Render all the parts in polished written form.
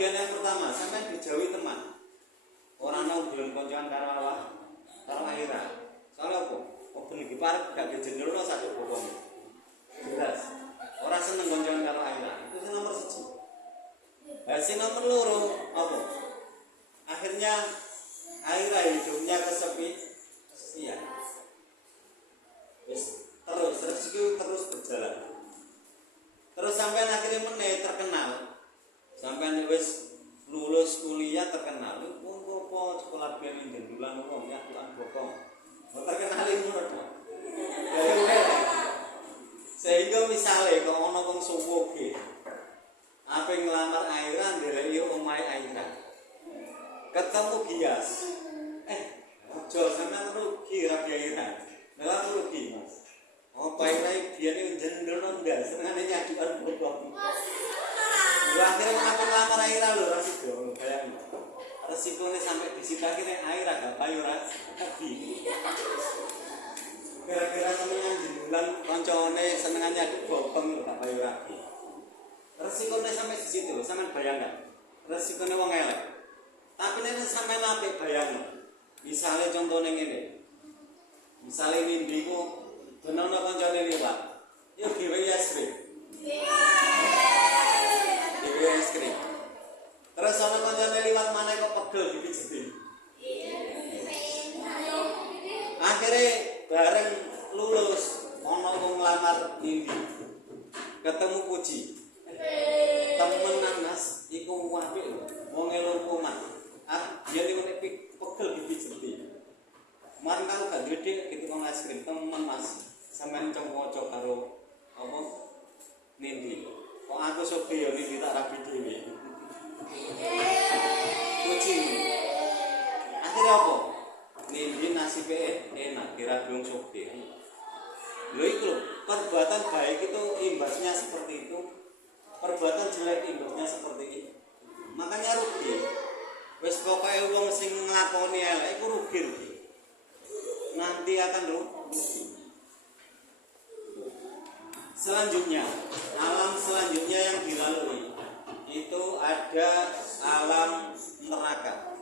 kerugian yang pertama, sampai dijauhi teman. Orang nang belum koncoan karo awak, karo akhirat. Soalnya apa? Oh bengi parek gak dijendelno satu bokong. Jelas. Orang seneng koncoan karo akhirat. Itu sing nomor 1. Sing nomor 2 apa? Akhirnya akhirat hidupnya kesepian. Terus rezeki terus berjalan. Terus sampai akhirnya meneh terkenal. Sampai wis lulus kuliah terkenal. Wong apa sekolah biyen jendulan wong ya tuan bokong. Terkenal ngono to. Sehingga misalnya kalau ana wong suwoge ape nglamar akhirat ndeleki omahe akhirat. Ketemu gias. Ojo sampean rugi ra akhirat. Lah rugi, Mas. Apa ae biyen jendelno ndas senengane nyadukan bokong. Lha akhirnya kenapa ngelamar akhirat lho ra sido bayang. Resikone sampai disita kene akhirat gak payu ra. Gara-gara senengan jendulan kancane senengane nyaduk bokong lho gak payu ra. Resikone sampai di situ lho, sampean bayangkan. Resikone wong elek. Tapi nek sampean apik bayangno. Misale contone ngene. Misale nindi ku denono kancane liwat. Yo gawe es krim. Gawe es krim. Terus ana kancane liwat maneh kok pegel dipijeti. Akhire bareng lulus ana wong nglamar nindi. Ketemu Puji. Temenan Mas, iku apik lho. Wong elur omah. Yen iku nek pegel dipijeti. Kemarin kalau gak gede gitu kong es krim teman Mas sampean coba karo apa nindi kok aku soge ya nindi tak rapi dhewe kucing akhirnya apa nindi nasibe enak kira dong soge lho iku lho perbuatan baik itu imbasnya seperti itu perbuatan jelek imbasnya seperti itu makanya rugi wis pokoke wong sing nglakoni elek iku rugi nanti akan rugi. Selanjutnya, alam selanjutnya yang dilalui itu ada alam neraka.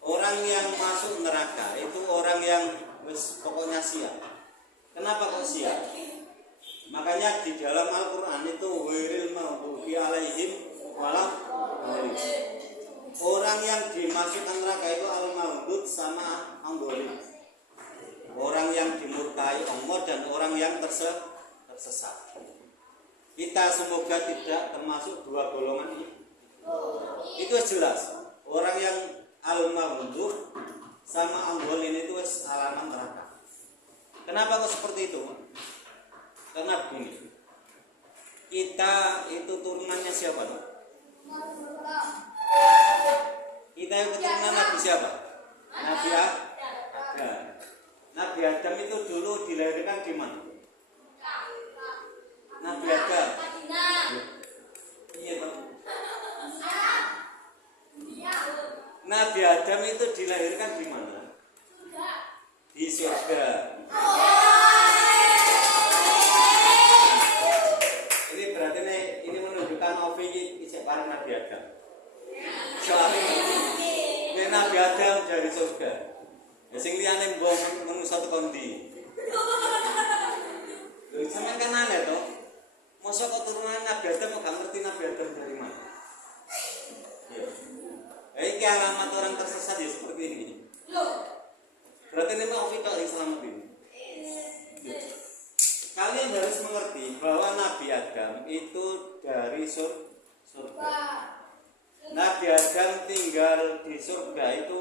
Orang yang masuk neraka itu orang yang pokoknya siap. Kenapa kok siap? Makanya di dalam Al-Quran itu wiril maghdubi alaihim walam orang yang dimasukkan neraka itu al-maghdub sama anggolim. Orang yang dimurkai Allah dan orang yang tersesat. Kita semoga tidak termasuk dua golongan ini. Itu jelas. Orang yang al-maghdub sama anggolim itu alamat neraka. Kenapa kok seperti itu? Karena begini. Kita itu turunannya siapa loh? Kita yang keturunan Nabi siapa? Nabi Adam. Nabi Adam itu dulu dilahirkan di mana? Nabi Adam. Iya Pak. Nabi Adam itu dilahirkan di mana? Di surga. Ini berarti ini menunjukkan Ovi isek para Nabi Adam. Soalnya Nabi Adam dari surga. Ya sing liyane mbok manusa teko ndi? Lho sampeyan kan aneh to. Mosok keturunan Nabi Adam kok gak ngerti Nabi Adam dari mana? Ya. Iki alamat orang tersesat ya seperti ini. Loh. Berarti ini mau fitur selamat ini. Kalian harus mengerti bahwa Nabi Adam itu dari surga. Nabi Adam tinggal di surga itu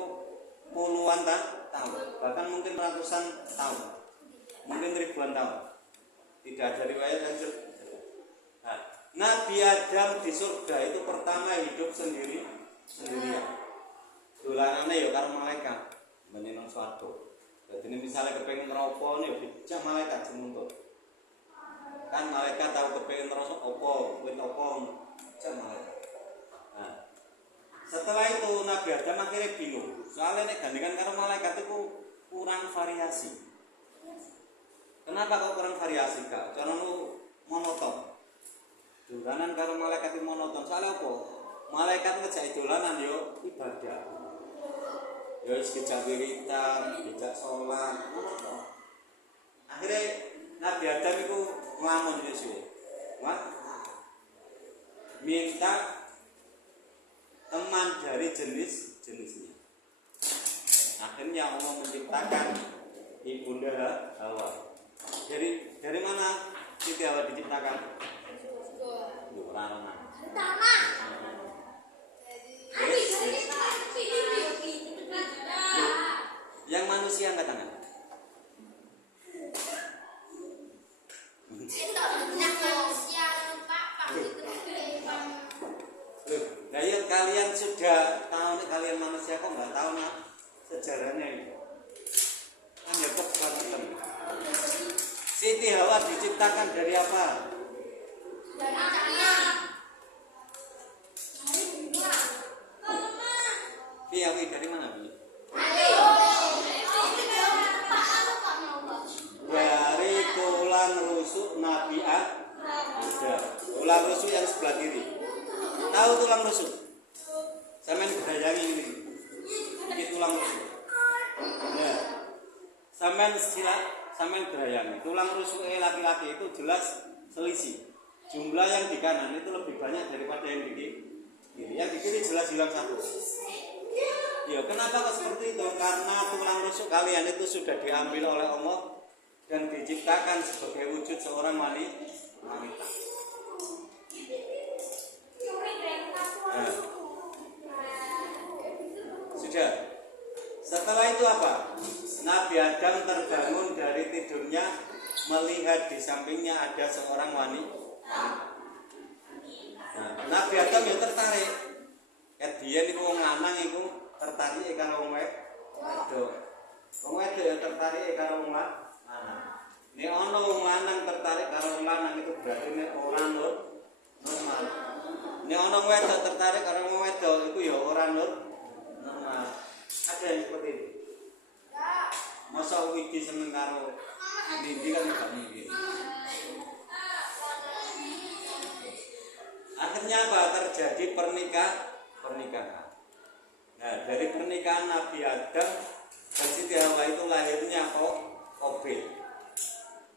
puluhan tahun, bahkan mungkin ratusan tahun, mungkin ribuan tahun. Tidak ada riwayat yang nah, Nabi Adam di surga itu pertama hidup sendirian. Dolanane ya karo malaikat, menyenang suatu. Jadi ini misalnya kepengen rokok nih, bijak malaikat semuntut. Kan malaikat tahu kepengen rokok opo, wit opo, bijak malaikat. Nah, setelah itu Nabi Adam akhirnya bingung. Soalnya nek gandengan karo malaikat itu kurang variasi. Kenapa kok kurang variasi Kak? Cara lu monoton. dolanan karo malaikat itu monoton. Soalnya apa? Malaikat ngejak dolanan yo ibadah. Ya wis dijak wiritan, dijak sholat, ngono to. Akhire Nabi Adam iku nglamun Yesus. Wah. Minta teman dari jenisnya. Akhirnya Allah menciptakan ibunda Hawa. Dari mana Siti Hawa diciptakan? Tanah. Yang manusia angkat tangan. Nah, ya kalian sudah tahu nih, kalian manusia kok nggak tahu nak sejarahnya ini? Kan ya kok Siti Hawa diciptakan dari apa? Dari tanah. Piawi dari mana Bi? Dari tulang rusuk Nabi Adam. Tulang rusuk yang sebelah kiri. Tahu tulang rusuk? Sampeyan bayangi ini. Ini tulang rusuk. Ya. Sampeyan bayangi. Tulang rusuk laki-laki itu jelas selisih. Jumlah yang di kanan itu lebih banyak daripada yang di kiri. Yang di kiri jelas hilang satu. Ya, kenapa kok seperti itu? Karena tulang rusuk kalian itu sudah diambil oleh Allah dan diciptakan sebagai wujud seorang wanita. Nah, sudah. Setelah itu apa? Nabi Adam terbangun dari tidurnya, melihat di sampingnya ada seorang wanita. Nah, Nabi Adam yang tertarik. Dia niku wong lanang iku tertarik karo wong wedok. Wong wedok yang tertarik karo wong lanang. Nek ana wong lanang tertarik karo wong lanang itu berarti nek ora normal. Nek ana wong wedok tertarik karo wong wedok iku ya ora normal. Ada yang seperti itu. Masa widi seneng karo Dindi kan enggak mungkin. Akhirnya apa? Terjadi pernikahan. Nah, dari pernikahan Nabi Adam dan Siti Hawa itu lahirnya Qabil.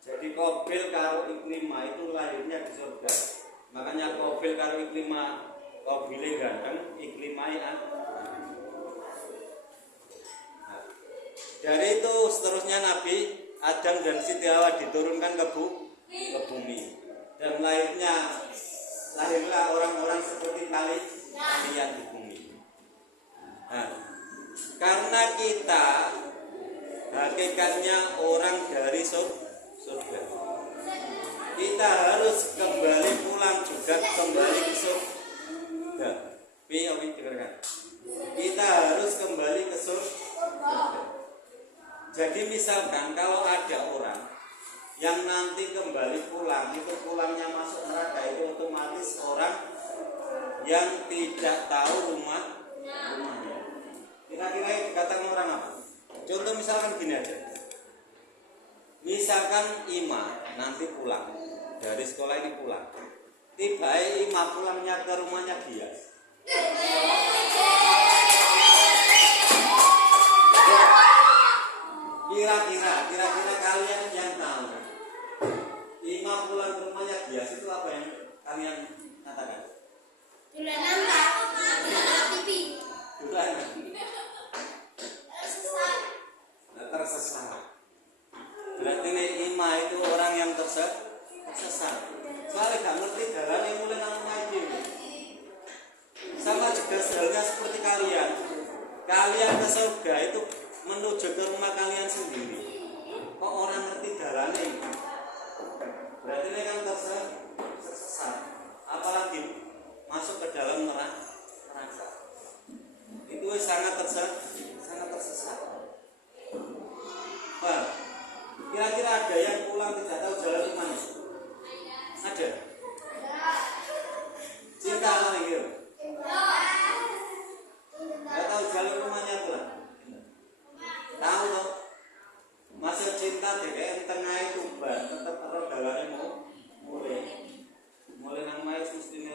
Jadi Qabil karo Iklimah itu lahirnya di surga. Makanya Qabil karo Iklimah, Qabil ganteng, Iklimah dari itu seterusnya Nabi Adam dan Siti Hawa diturunkan ke bumi dan lahirlah orang-orang seperti kalian di bumi. Nah, karena kita hakikatnya orang dari surga, kita harus kembali pulang juga kembali ke surga. Kita harus kembali ke surga. Jadi misalkan kalau ada orang yang nanti kembali pulang, itu pulangnya masuk neraka, itu otomatis orang yang tidak tahu rumahnya. Kira-kira dikatakan orang apa? Contoh misalkan gini aja. Misalkan Ima nanti pulang dari sekolah ini pulang. Tiba Ima pulangnya ke rumahnya dia. Kira-kira kalian yang tahu Ima pulang ke rumahnya dia itu apa yang kalian katakan? Dulanan Pak, dulanan TV. Dulanan. Tersesat. Berarti nih Ima itu orang yang tersesat. Soalnya gak ngerti jalannya mulai nang ngaji. Sama juga halnya seperti kalian. Kalian ke surga itu menuju ke rumah kalian sendiri. Kok orang ngerti jalannya? Berarti ini kan tersesat. Apalagi masuk ke dalam neraka. Itu sangat tersesat. Wah, kira-kira ada yang pulang tidak tahu jalan kemana? Ada? Cinta apa nih? Tidak tahu jalan rumahnya pulang.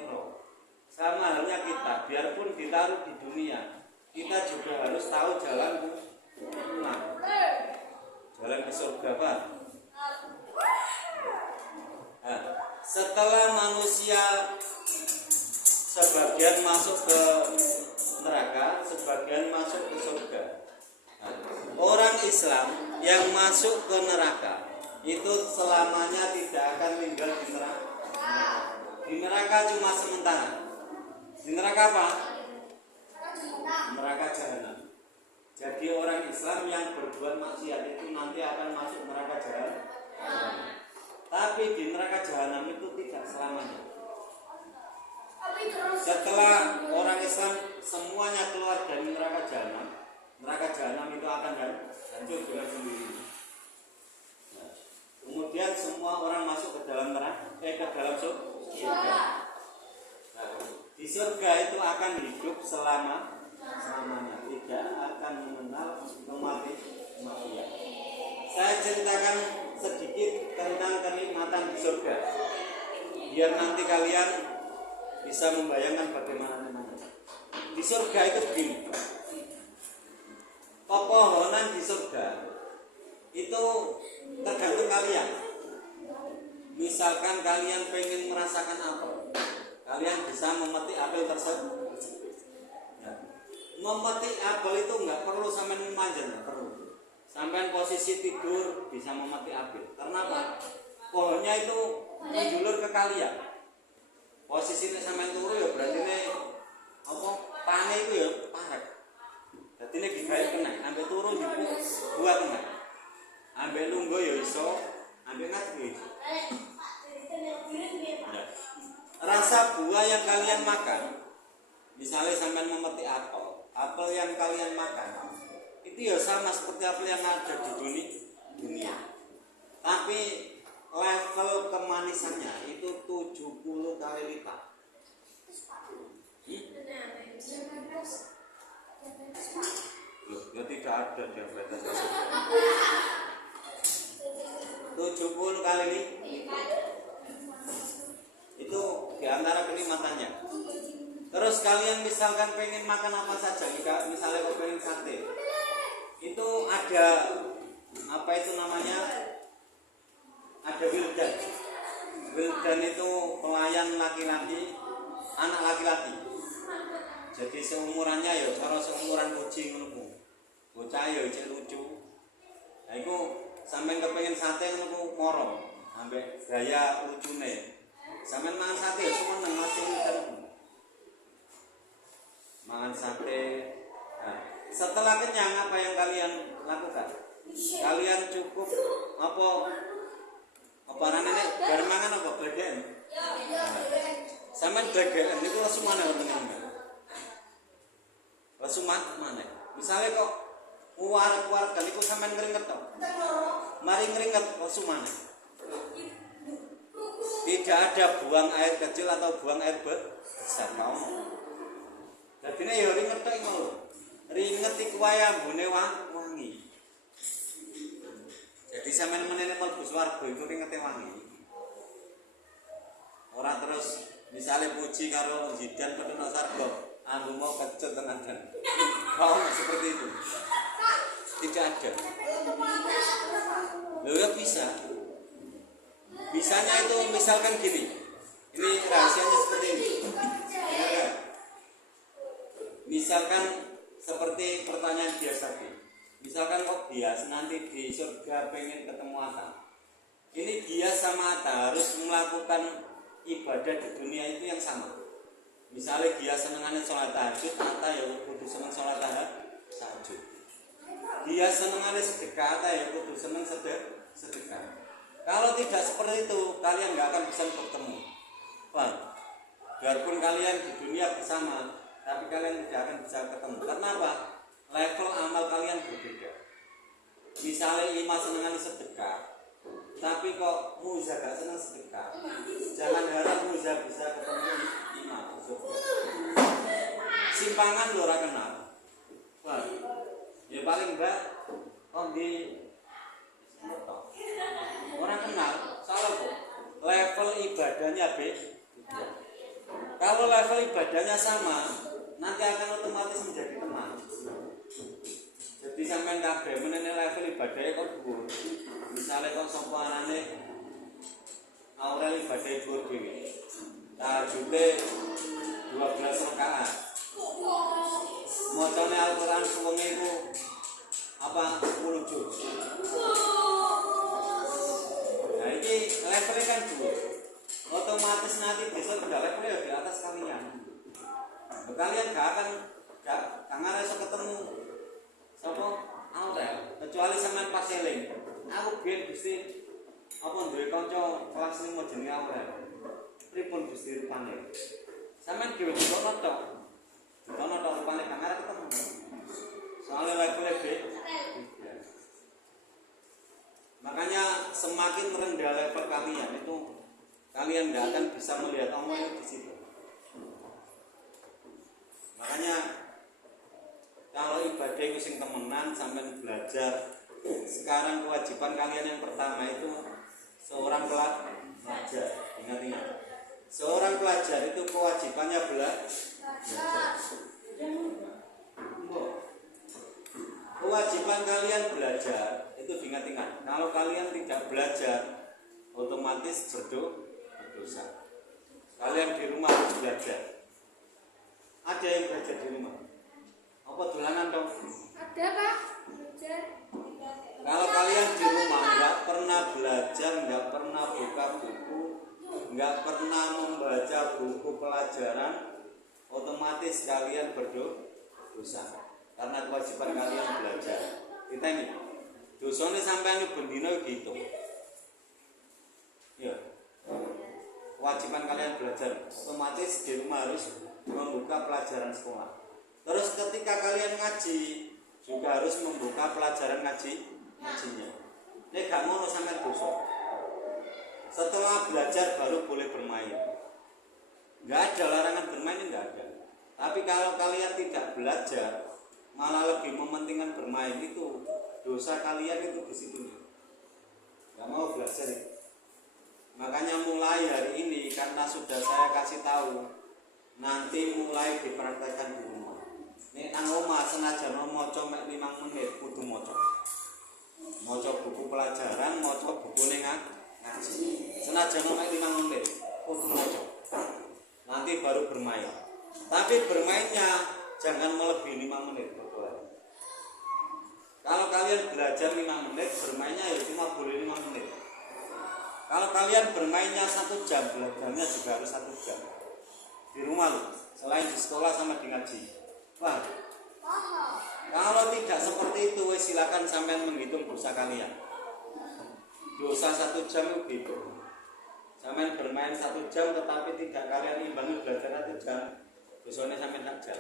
roh. Sama halnya kita, biarpun ditaruh di dunia, kita juga harus tahu jalan pulang, jalan ke surga, Pak. Nah, setelah manusia sebagian masuk ke neraka, sebagian masuk ke surga. Nah, orang Islam yang masuk ke neraka itu selamanya tidak akan tinggal di neraka. Di neraka cuma sementara. Di neraka apa? Neraka jahanam. Jadi orang Islam yang berbuat maksiat itu nanti akan masuk neraka jahanam. Tapi di neraka jahanam itu tidak selamanya. Setelah orang Islam semuanya keluar dari neraka jahanam itu akan hancur dengan sendirinya. Nah, kemudian semua orang masuk ke dalam neraka, ke dalam surga. Nah, di surga itu akan hidup selamanya, tidak akan mengenal kematian. Saya ceritakan sedikit tentang kenikmatan di surga, biar nanti kalian bisa membayangkan bagaimana nikmatnya. Di surga itu begini, pepohonan di surga itu tergantung kalian. Misalkan kalian pengen merasakan apel, kalian bisa memetik apel tersebut. Ya. Memetik apel itu nggak perlu sampai manjat, nggak perlu. Sampai posisi tidur bisa memetik apel. Karena apa? Pohonnya itu menjulur ke kalian. Posisinya sampai turu ya berarti ini apa? Tanah itu ya parek. Jadi ini digaya kena, ambil turu buat kena. Ambil lungguh ya iso, ambil ngaji. Ya. Rasa buah yang kalian makan, misalnya sampai memetik apel yang kalian makan, itu ya sama seperti apel yang ada di dunia. Tapi level kemanisannya itu 70 kali lipat. Loh, ya tidak ada diabetes. 70 kali lipat. Itu diantara kenikmatannya. Terus kalian misalkan pengen makan apa saja, misalnya kau pengen sate, itu ada apa itu namanya? Ada wildan. Wildan itu pelayan laki-laki, anak laki-laki. Jadi seumurannya ya, kalau seumuran kucing ngono. Bocah ya cek lucu. Nah iku sampean kepengin sate ngono moro, ambek gaya lucune. Sampean mangan sate ya seneng mesti wildan. Mangan sate. Nah, setelah kenyang apa yang kalian lakukan? Kalian cukup apa namanya? Bar mangan apa bagian? Sampean bagian niku langsung mana wonten? Langsung mana? Misalnya kok keluarga niku sampean ngeringet to. Mari ngeringet langsung mana? Tidak ada buang air kecil atau buang air besar mau. Dadine ya ringet tok mau. Ringet iku wae ambune wangi. Jadi sampean menene mlebu swarga iku ringete wangi. Ora terus misalnya puji karo Zidan pedhot sarga, ambu mau kecut tenan. Kau seperti itu. Tidak ada. Loh bisa. Bisanya itu misalkan gini. Ini rahasianya seperti ini. Ya. Misalkan seperti pertanyaan Dias tadi. Misalkan kok Dias nanti di surga pengen ketemu Atta. Ini Dias sama Atta harus melakukan ibadah di dunia itu yang sama. Misalnya Dias senengannya sholat tahajud, Atta ya kudu seneng sholat tahajud. Dias senengannya sedekah, Atta ya kudu seneng sedekah. Kalau tidak seperti itu, kalian nggak akan bisa bertemu. Paham? Biarpun kalian di dunia bersama, tapi kalian tidak akan bisa ketemu. Karena apa? Level amal kalian berbeda. Misalnya Ima senengannya sedekah, tapi kok Muza gak seneng sedekah. Jangan harap Muza bisa ketemu Ima. Simpangan lo ora kenal. Paham? Ya paling enggak di orang kenal, salah kok. Level ibadahnya beda. Kalau level ibadahnya sama, nanti akan otomatis menjadi teman. Jadi sampean kabeh menene level ibadahnya kok dhuwur. Misale kok sapa anane Aurel ibadah dhuwur dhewe. Tahajute 12 rakaat. Macane Al-Qur'an suwenge iku apa 10 juz. Nah ini levelnya kan dhuwur. Otomatis nanti besok udah levelnya di atas kalian. Kalian gak akan iso ketemu sapa Aurel kecuali sampean pas eling. Aku biyen Gusti apa duwe kanca kelas 5 jenenge Aurel. Pripun Gusti rupane? Sampeyan dhewe dikono tok. Dikono tok rupane gak arep ketemu. Soale levelnya beda. Makanya semakin rendah level kalian itu kalian nggak akan bisa melihat Allah di situ. Makanya kalau ibadah itu sing temenan sampai belajar. Sekarang kewajiban kalian yang pertama itu seorang pelajar. Ingat-ingat. Seorang pelajar itu kewajibannya belajar. Kewajiban kalian belajar itu diingat-ingat. Kalau kalian tidak belajar, otomatis berdosa. Kalian di rumah harus belajar. Ada yang belajar di rumah? Apa dolanan dong? Ada Pak. Belajar. Kalau kalian di rumah nggak pernah belajar, nggak pernah buka buku, nggak pernah membaca buku pelajaran, otomatis kalian berdosa. Karena kewajiban kalian belajar. Kita ini dosanya sampai bendino gitu. Ya. Kewajiban kalian belajar, otomatis di rumah harus membuka pelajaran sekolah. Terus ketika kalian ngaji juga harus membuka pelajaran ngajinya. Ini gak mau sampai dosa. Setelah belajar baru boleh bermain. Nggak ada larangan bermain, nggak ada. Tapi kalau kalian tidak belajar, malah lebih mementingkan bermain, itu dosa kalian itu di situ. Nggak mau belajar itu. Makanya mulai hari ini karena sudah saya kasih tahu, nanti mulai dipraktekkan di rumah. Nek nang omah senajan maca mek 5 menit kudu maca. Maca buku pelajaran, maca bukune ngaji. Senajan mek 5 menit kudu maca. Nanti baru bermain. Tapi bermainnya jangan melebihi 5 menit berdoa. Kalau kalian belajar 5 menit, bermainnya ya cuma boleh 5 menit. Kalau kalian bermainnya 1 jam, belajarnya juga harus 1 jam. Di rumah loh, selain di sekolah sama di ngaji. Wah, kalau tidak seperti itu, silakan sampai menghitung dosa kalian. Dosa 1 jam itu gitu. Sampai bermain 1 jam, tetapi tidak kalian imbangi belajar 1 jam, dosanya sampai 1 jam.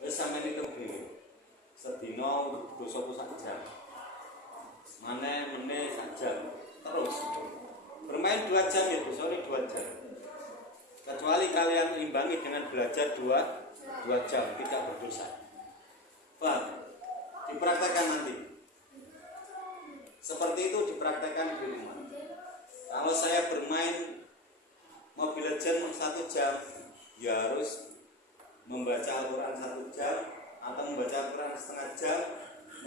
Terus sampai hitung dulu. Sedino dosa 1 jam. Mana meneh 1 jam. Terus bermain 2 jam ya dosanya 2 jam. Kecuali kalian imbangi dengan belajar 2 jam, tidak berdosa. Paham? Dipraktekkan nanti. Seperti itu dipraktekkan di rumah. Kalau saya bermain Mobile Legends 1 jam, ya harus membaca Al-Quran 1 jam, atau membaca Al-Quran setengah jam,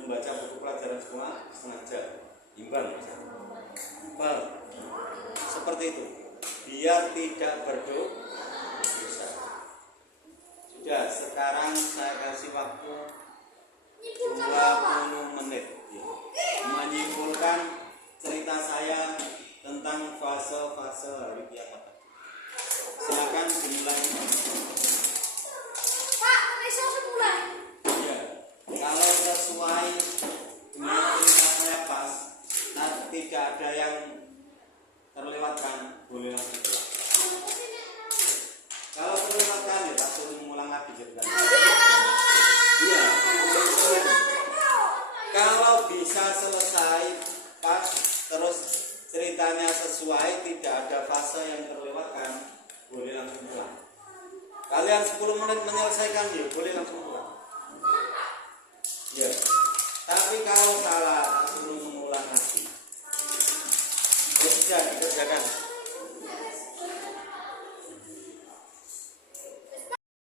membaca buku pelajaran sekolah setengah jam. Imbang. Paham? Seperti itu. Biar tidak berdosa. Sudah, sekarang saya kasih waktu 20 menit menyimpulkan cerita saya tentang fase-fase hari kiamat. Silakan dimulai. Pak, besok mulai. Ya, kalau sesuai dengan cerita saya pas, nah tidak ada yang terlewatkan, boleh langsung pulang. Kalau terlewatkan ya tak suruh mengulang lagi ceritanya. Iya. Kalau bisa selesai pas, terus ceritanya sesuai, tidak ada fase yang terlewatkan, boleh langsung pulang. Kalian 10 menit menyelesaikan ya, boleh langsung pulang. Ya. Tapi kalau salah, tak suruh mengulang lagi. Ya sudah dikerjakan.